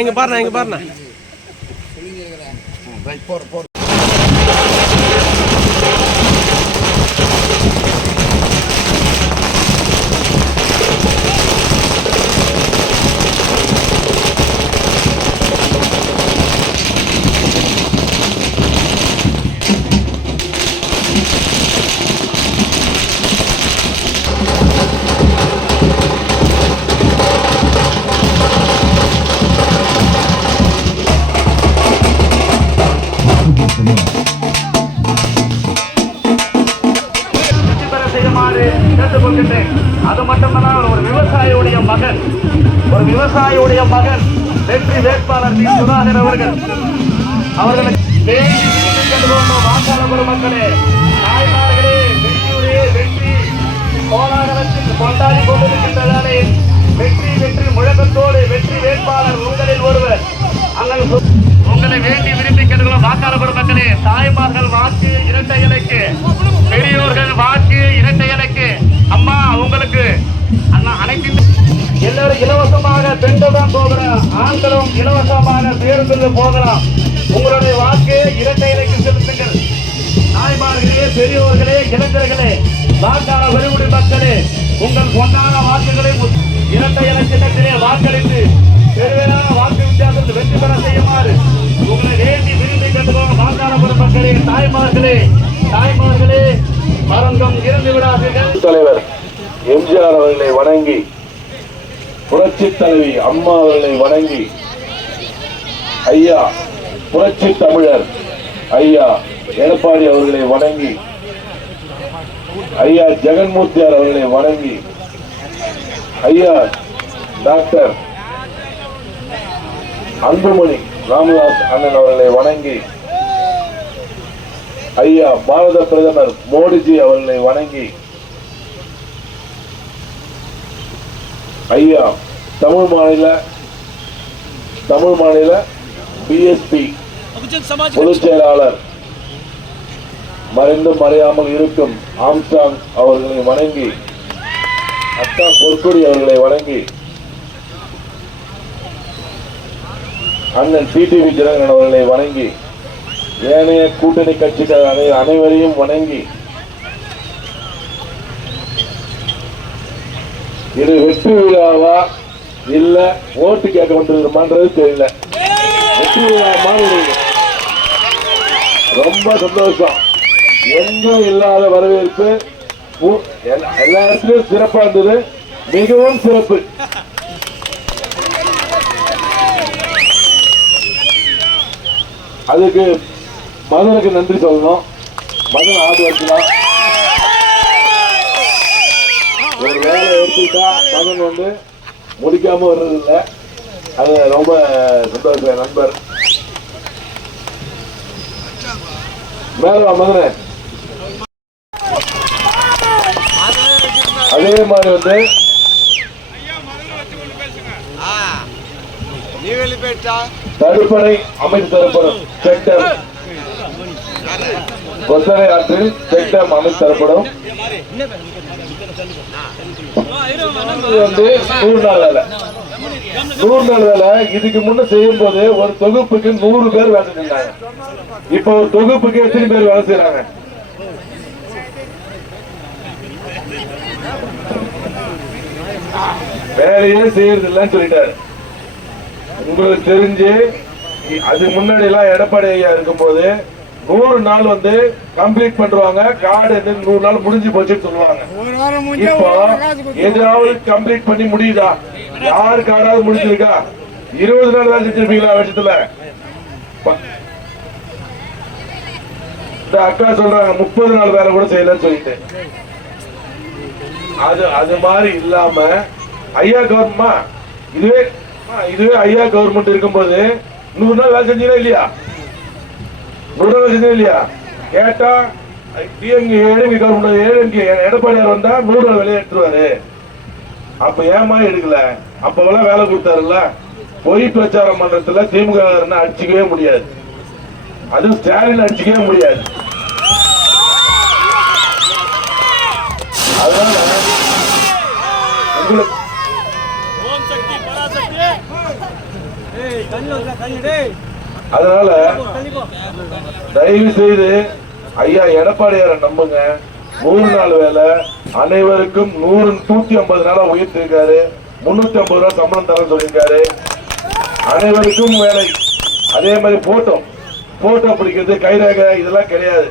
இங்க பாருண்ணா அது மட்டுமல்ல ஒரு விவசாயியுடைய மகன் வெற்றி வேட்பாளர் சுதாகர் அவர்களுக்கு வாக்காளர் பெருமக்களே, தாய்மார்களே, வெற்றியுடைய வெற்றி கோலாகலத்தில் கொண்டாடி கொண்டிருக்கின்றதாலே வெற்றி வெற்றி முழக்கத்தோடு வெற்றி வேட்பாளர் உங்களில் ஒருவர் உங்களை வேண்டி விரும்பி கேட்டுக்கொள்ளும் வாக்காளர் பெருமக்களே, தாய்மார்கள் வாக்கு இரட்டை இலைக்கு, பெரியோர்கள் வாக்கு இரட்டை இலைக்கு. அம்மா உங்களுக்கு அனைத்து எல்லாரும் இலவசமாக பெண்கள் தான் போகலாம், ஆண்களும் இலவசமாக பேருந்தில் போகலாம். உங்களுடைய வாக்கு இரட்டை இலைக்கு செலுத்துங்கள். தாய்மார்களே, பெரியோர்களே, இளைஞர்களே, வாக்காளர் வரிமுறை மக்களே, உங்கள் பொன்னான வாக்குகளை இரட்டை இலை சின்னத்திலே வாக்களித்து பெருவிழா வாக்கு வித்தியாசத்தில் வெற்றி பெற செய்யுமாறு உங்களை வேண்டி விரும்பி கேட்டுக்கொள்ள வாக்காளர் பெருமக்களே, தாய்மார்களே மறந்தும் இருந்து விடாதீர்கள். தலைவர் எம்ஜிஆர் அவர்களை வணங்கி, புரட்சி தலைவி அம்மா அவர்களை வணங்கி, ஐயா புரட்சி தமிழர் ஐயா எடப்பாடி அவர்களை வணங்கி, ஐயா ஜெகன்மூர்த்தியார் அவர்களை வணங்கி, ஐயா டாக்டர் அன்புமணி ராமதாஸ் அண்ணன் அவர்களை வணங்கி, ஐயா பாரத பிரதமர் மோடிஜி அவர்களை வணங்கி, ஐயா தமிழ் மாநில பிஎஸ்பி பொதுச் செயலாளர் மறைந்தும் மறையாமல் இருக்கும் ஆம்ஸ்டாங் அவர்களை வணங்கி, அத்தா பொற்கொடி அவர்களை வணங்கி, அண்ணன் டிடிவி தினகரன் அவர்களை வணங்கி, ஏனைய கூட்டணி கட்சிகள் அனைவரையும் வணங்கி, இது வெற்றி விழாவா இல்ல ஓட்டு கேட்க வந்திருக்குமான்றது தெரியல. வெற்றி விழா மாதிரி ரொம்ப சந்தோஷம். எங்கும் இல்லாத வரவேற்பு எல்லா இடத்துலயும் சிறப்பா இருந்தது. மிகவும் சிறப்பு. அதுக்கு மதனுக்கு நன்றி சொல்லணும். மதன் ஆடு வச்சுலாம் ஒரு வேலை எடுத்துக்கிட்டா மகன் வந்து முடிக்காம வர்றது இல்லை. அது ரொம்ப சந்தோஷம். நண்பர் மேல மகனே அதே மாதிரி வந்து தடுப்பணை அமைத்து தரப்படும். செக்டர் கொத்தரை ஆற்றில் செக்டர் அமைத்து தரப்படும். வந்து 100 நாள் வேலை. 100 நாள் வேலை இதுக்கு முன்ன செய்யும் போது ஒரு தொகுப்புக்கு 100 பேர் வேலை செஞ்சாங்க. இப்ப ஒரு தொகுப்புக்கு எத்தனை பேர் வேலை செய்யறாங்க? வேலையே செய்யறது இல்லைன்னு சொல்லிட்டாரு. உங்களுக்கு தெரிஞ்சு அது முன்னாடி எல்லாம் எடப்பாடி ஐயா இருக்கும் போது 100 நாள் வந்து கம்ப்ளீட் பண்றாங்க. கார்டு 100 நாள் முடிஞ்சு போச்சுன்னு சொல்லுவாங்க. இப்போ ஏதாவது கம்ப்ளீட் பண்ணி முடியுதா? யாருக்கு யாராவது முடிஞ்சிருக்கா? 20 நாள் தான் செஞ்சிருப்பீங்களா வருஷத்துல? அக்கா சொல்றாங்க 30 நாள் வேலை கூட செய்யலன்னு சொல்லிட்டு. அது மாதிரி இல்லாம ஐயா கவர்மெண்ட் இதுவே ஐயா கவர்மெண்ட் இருக்கும்போது 100 நாள் வேலை செஞ்சீங்களா இல்லையா? 100 நாள் செஞ்சீங்க இல்லையா? கேட்டா எடப்பாடியார் வந்தா 100 நாள் வேலையை எடுத்துருவாரு. அப்ப ஏமா எடுக்கல? அப்பெல்லாம் வேலை கொடுத்தாருல்ல. பொய் பிரச்சாரம் பண்றதுல திமுக அடிச்சுக்கவே முடியாது. அது ஸ்டாலின் அடிச்சுக்கவே முடியாது. அதனால அதுக்குள்ள அதனால தயவு செய்து ஐயா எடப்பாடியாரை நம்புங்க. 3 நாள் வேலை அனைவருக்கும் 150 நாளா உயர்த்திருக்காரு. 350 ரூபாய் சம்பளம் தர சொல்லியிருக்காரு. அனைவருக்கும் வேலை. அதே மாதிரி போட்டோ பிடிக்கிறது கைரேகை இதெல்லாம் கிடையாது.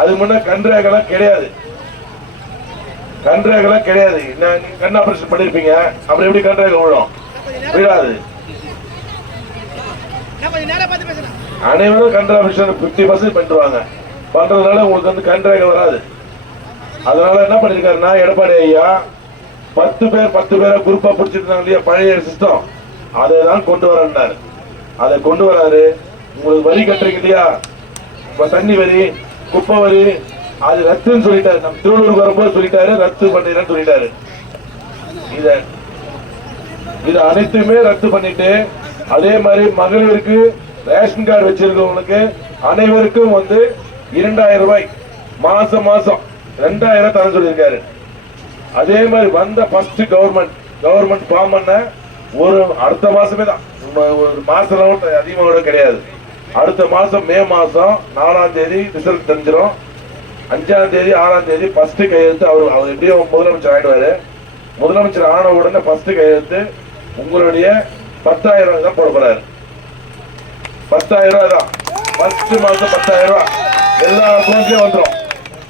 அது முன்ன கண்ரேகெல்லாம் கிடையாது. கண்ரேகெல்லாம் கிடையாது. கண் ஆபரேஷன் பண்ணிருப்பீங்க, அப்புறம் எப்படி கண்ரேகை விழும்? விடாது. அனைவரும் கண் ஆபரேஷன் 50% பண்ணிடுவாங்க. பண்றதுனால உங்களுக்கு வந்து கண்ரேகை வராது. அதனால என்ன பண்ணிருக்காருன்னா எடப்பாடி ஐயா 10 பேரை குரூப்பா பிடிச்சிருந்தாங்க இல்லையா பழைய சிஸ்டம், அதை தான் கொண்டு வரேன்னாரு. அதை கொண்டு வராரு. உங்களுக்கு வரி கட்டுறீங்க இல்லையா, இப்ப தண்ணி வரி, குப்பை வரி, அது ரத்துன்னு சொல்லிட்டாரு. நம்ம திருவள்ளூருக்கு வரும்போது சொல்லிட்டாரு, ரத்து பண்ணிடுறேன்னு சொல்லிட்டாரு. இது அனைத்துமே ரத்து பண்ணிட்டு, அதே மாதிரி மகளிருக்கு ரேஷன் கார்டு வச்சிருக்கவங்களுக்கு அனைவருக்கும் வந்து 2000 ரூபாய் மாசம் 2000 தர சொல்லியிருக்காரு. அதே மாதிரி வந்த ஃபர்ஸ்ட் கவர்மெண்ட் ஃபார்ம் பண்ண ஒரு அடுத்த மாசமே தான், ஒரு மாசம் அதிகமாக கிடையாது. அடுத்த மாசம் மே மாசம் 4ஆம் தேதி ரிசல்ட் தெரிஞ்சிடும். 5ஆம் தேதி 6ஆம் தேதி ஃபர்ஸ்ட் கையெழுத்து. அவர் எப்படியும் முதலமைச்சர் ஆயிடுவாரு. முதலமைச்சர் ஆன உடனே ஃபர்ஸ்ட் கையெழுத்து உங்களுடைய 10,000 தான் போட போறாரு. 10,000 ரூபாய் தான் ஃபர்ஸ்ட் மாசம். 10,000 ரூபாய் எல்லா அக்கௌண்ட்லயும் வந்துடும்.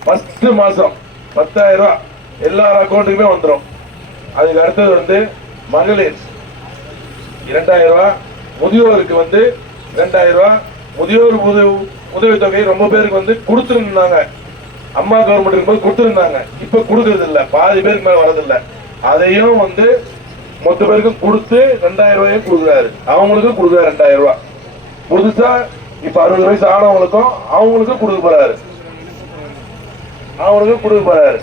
ஃபர்ஸ்ட் மாசம் 10,000 ரூபாய் எல்லா அக்கௌண்ட்டுக்குமே வந்துடும். அதுக்கு அடுத்தது வந்து மகளிர் 2000 ரூபாய், முதியோருக்கு வந்து 2000 ரூபாய். முதியோர் உதவித்தொகை ரொம்ப பேருக்கு வந்து கொடுத்துருந்தாங்க. அம்மா கவர்மெண்ட் இருக்கும்போது கொடுத்துருந்தாங்க. இப்ப கொடுக்கறது இல்ல, பாதி பேருக்கு மேல வரதில்லை. அதையும் வந்து மொத்த பேருக்கும் கொடுத்து 2000 ரூபாயும் கொடுக்குறாரு. அவங்களுக்கும் கொடுக்குறாரு 2000 ரூபாய். புதுசா இப்ப 60 வயசு ஆனவங்களுக்கும் அவங்களுக்கும் கொடுக்க போறாரு.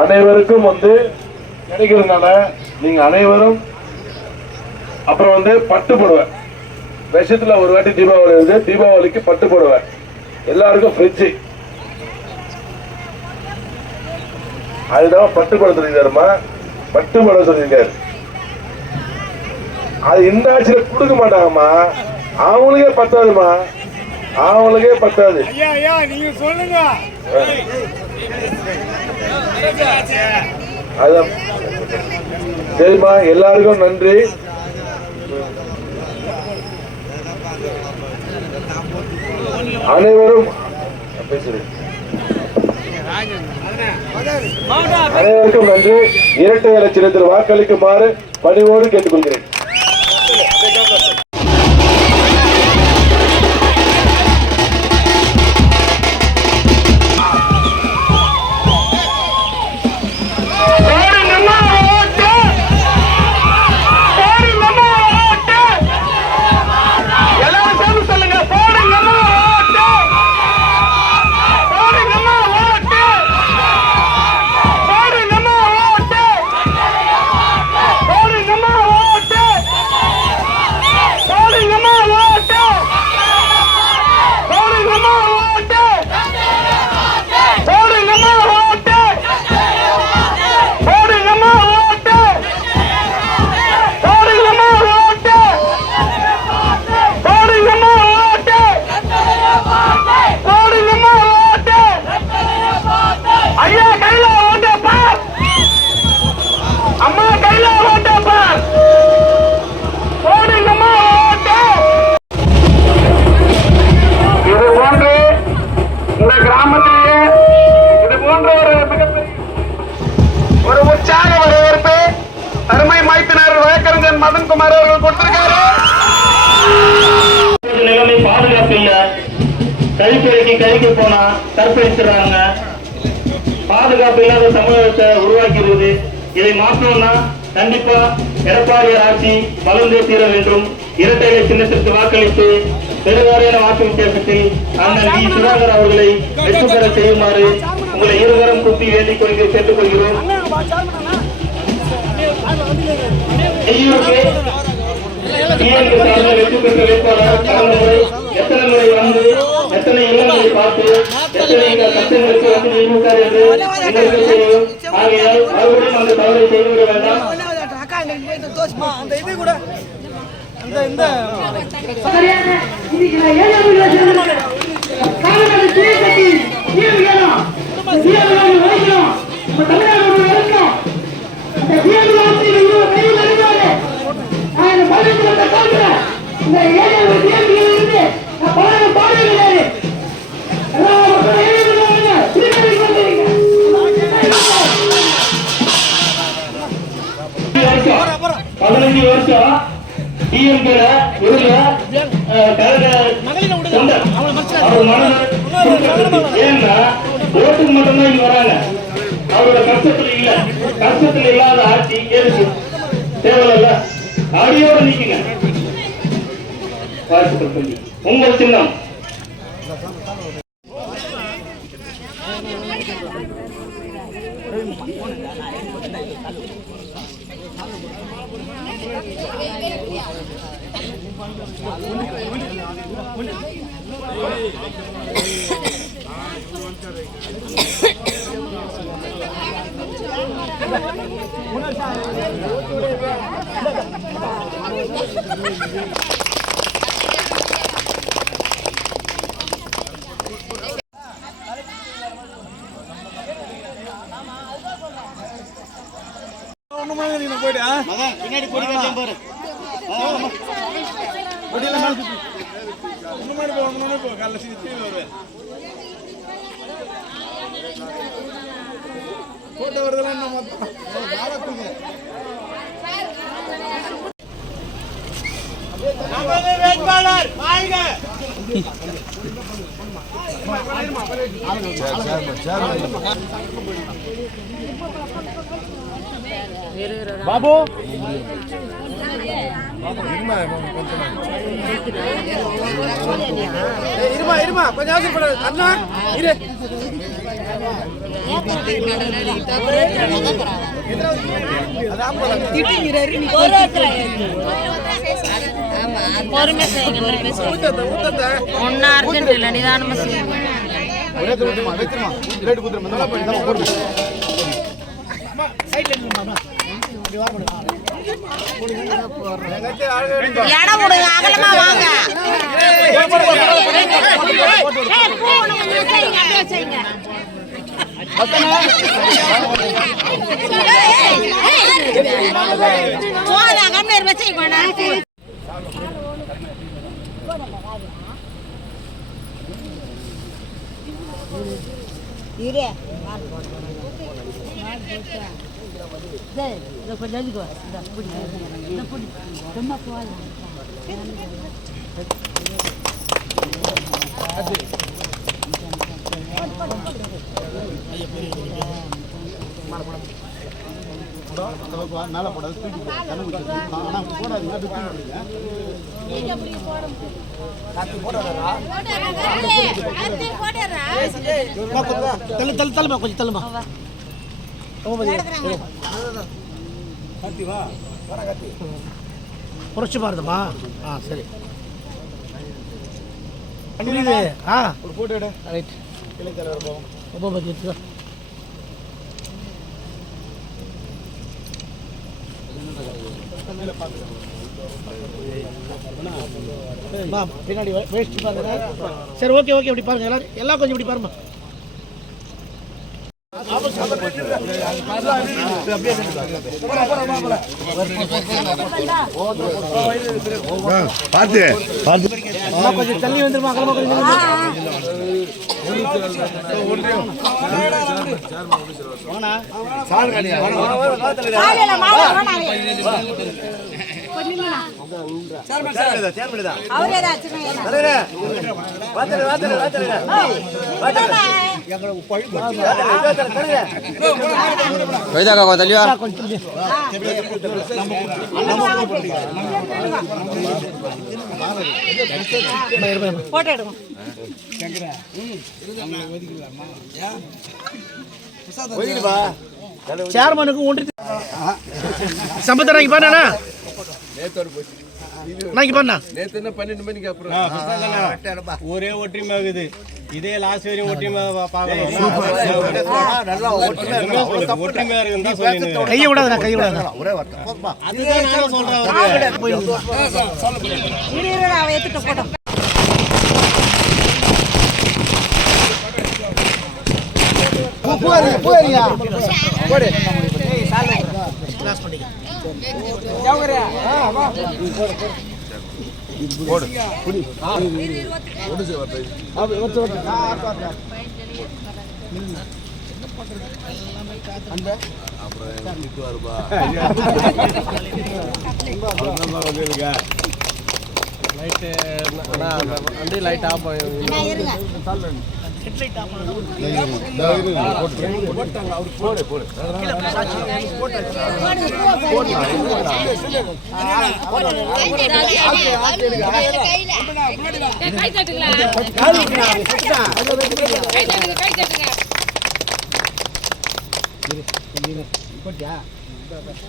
அனைவருக்கும் வந்து கிடைக்கிறதுனால நீங்க அனைவரும். அப்புறம் வந்து பட்டு போடுவேன் வருஷத்துல ஒரு வாட்டி தீபாவளி இருக்கு. தீபாவளிக்கு பட்டு போடுவேன். எல்லாருக்கும் ஃப்ரிட்ஜ், அதுதான் பட்டு போட சொல்லியிருக்காருமா. பட்டு போட சொல்லியிருக்காரு. அது இந்த ஆட்சியில கொடுக்க மாட்டாங்கம்மா. அவங்களுக்கே பத்தாதுமா, அவங்களுக்கே பத்தாது. அதுதான் சரிம்மா. எல்லாருக்கும் நன்றி. அனைவரும் அனைவருக்கும் நன்றி. இரட்டை இலை சின்னத்தில் வாக்களிக்குமாறு பணிவோடு கேட்டுக்கொள்கிறேன். நிலைமை பாதுகாப்பு இல்ல. கழிப்பறைக்கு கழிக்க போனா கற்பழிச்சுறாங்க. பாதுகாப்பு இல்லாத சமூகத்தை உருவாக்கிறது. இதை மாற்றணும்னா கண்டிப்பா எடப்பாடியார் ஆட்சி வளர்ந்தே தீர வேண்டும். இரட்டை இலை சின்னத்திற்கு வாக்களித்து பெருவாரியான வாக்கு வித்தியாசத்தில் அண்ணன் வி. சுதாகர் அவர்களை வெற்றி பெற செய்யுமாறு உங்களை இருவரும் கூட்டி வேண்டிக் கொள்கிறோம், கேட்டுக்கொள்கிறோம். வெற்றி பெற்ற வேட்பாளர் கடந்த முறை எத்தனை முறை வந்து எத்தனை இல்லங்களை பார்த்து எத்தனை கஷ்டங்களுக்கு வந்து நியமித்தார் என்று எங்களுக்கு தெரியும். ஆகையால் மறுபடியும் அந்த தவறை செய்துவிட வேண்டாம். பதினஞ்சு வருஷம் டிஎம்கேல ஏன்னா ஓட்டுக்கு மட்டும்தான் இங்க வராங்க. அவரோட கஷ்டத்துல இல்ல, கஷ்டத்துல இல்லாத ஆட்சி எதுக்கு தேவையில்ல. அடியோட நீக்குங்க. வாழ்த்துக்கள் சொல்லி உங்கள் சின்னம் பின்னாடி போடி பாரு போட்டோ வருதெல்லாம் வேட்பாளர் பாபு இருமா கொஞ்சம் அவசரப்படாது அண்ணா இரு ஒன்னா அர்ஜென்ட் இல்ல நிதானமா செய்யுங்க இடம் விடுங்க அகலமா வாங்க மேல போடாது தள்ளுமா கொஞ்சம் தள்ளுமா புரட்சி பாரதமா சரி புரியுது ஒரு போட்டோ எடு ரைட் ரொம்ப பத்தி பின்னாடி வேஸ்ட் பாருங்க சரி ஓகே ஓகே இப்படி பாருங்க எல்லாம் கொஞ்சம் இப்படி பாருங்க பார்த்து கொஞ்சம் தள்ளி வந்துருமா சேர்மனுக்கு ஒன்று சம்பத்தம் பண்ணா நேத்து 12 மணிக்கு அப்புறம் ஒரே ஒற்றுமை ஆகுது இதே லாஸ்ட் வரையும் ஒற்றுமை பார்க்கணும். ஒற்றுமையா இருக்குன்னு தான் சொல்லிருந்தேன். கையை விடாத கையை விடாத. அதுதான் நானும் சொல்றேன். அவ ஏத்துட்டு போட்டோம். போறியா போடு. கிளாஸ் பண்ணிக்க. போடு லைட்டு வண்டி லைட் ஆஃப்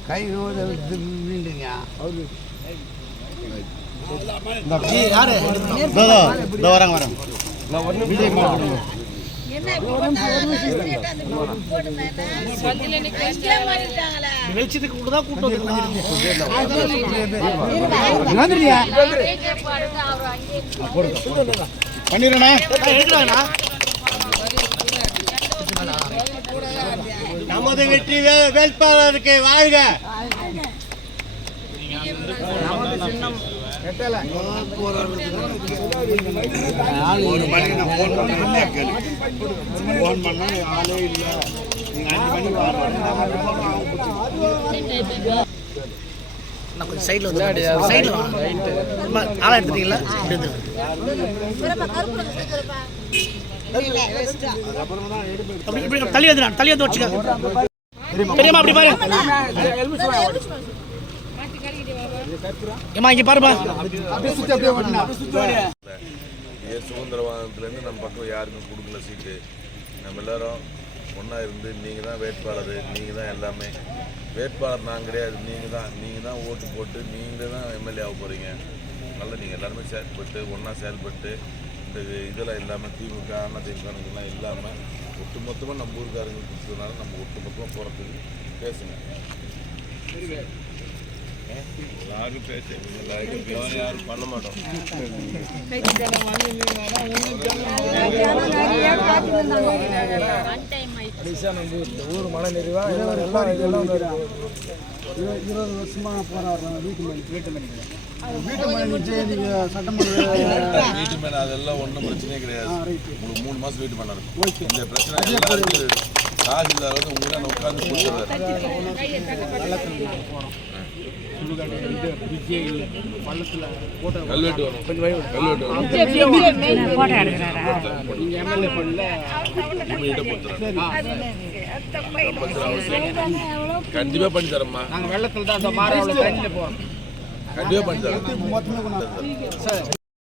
கை யாரு வராங்க வராங்க. வெளிச்சத்துக்கு கூட தான் கூட்டம் பண்ணிடுறேண்ணா. நமது வெற்றி வேட்பாளருக்கு வாழ்க. கொஞ்சம் சைடில் வந்து சைடில் ஆளா எடுத்துட்டீங்களா? தள்ளி வந்து தள்ளி வந்து வச்சுக்க. பெரியம்மா அப்படி பாரு. ஏமா இங்க பாருமா. சுதந்திரவாதத்துலேருந்து நம்ம பக்கம் யாருக்கும் கொடுக்கல சீட்டு. நம்ம எல்லாரும் ஒன்றா இருந்து நீங்கள் தான் வேட்பாளர், நீங்கள் தான் எல்லாமே. வேட்பாளர் நான் கிடையாது, நீங்கள் தான் ஓட்டு போட்டு நீங்கள் தான் எம்எல்ஏ ஆக போகிறீங்க. நல்லா நீங்கள் எல்லாருமே செயல்பட்டு ஒன்றா செயல்பட்டு இந்த இதெல்லாம் இல்லாமல் திமுக அதிமுகலாம் இல்லாமல் ஒட்டுமொத்தமாக நம்ம ஊருக்காரங்க கொடுத்ததுனால நம்ம ஒட்டுமொத்தமாக போகிறதுக்கு பேசுங்க. யாரும் யாரும் பண்ண மாட்டோம். ஊர் மன நிறைவா 20 வருஷமா போராடுறோம். வீட்டு மணி வீட்டு மேலே அதெல்லாம் ஒன்றும் பிரச்சனையே கிடையாது. உங்களுக்கு 3 மாதம் வீட்டு மேலே இருக்கும். இந்த பிரச்சனை எல்லாருக்கும் தாசில்தார் வந்து உங்களை உட்காந்து கொடுத்துருவாரு. கல்வெட்டு வரும், கல்வெட்டு வரும். கண்டிப்பா பண்ணி தரம்மா. வெள்ளத்துல தான் கண்டிப்பா பண்ணி தரோம்.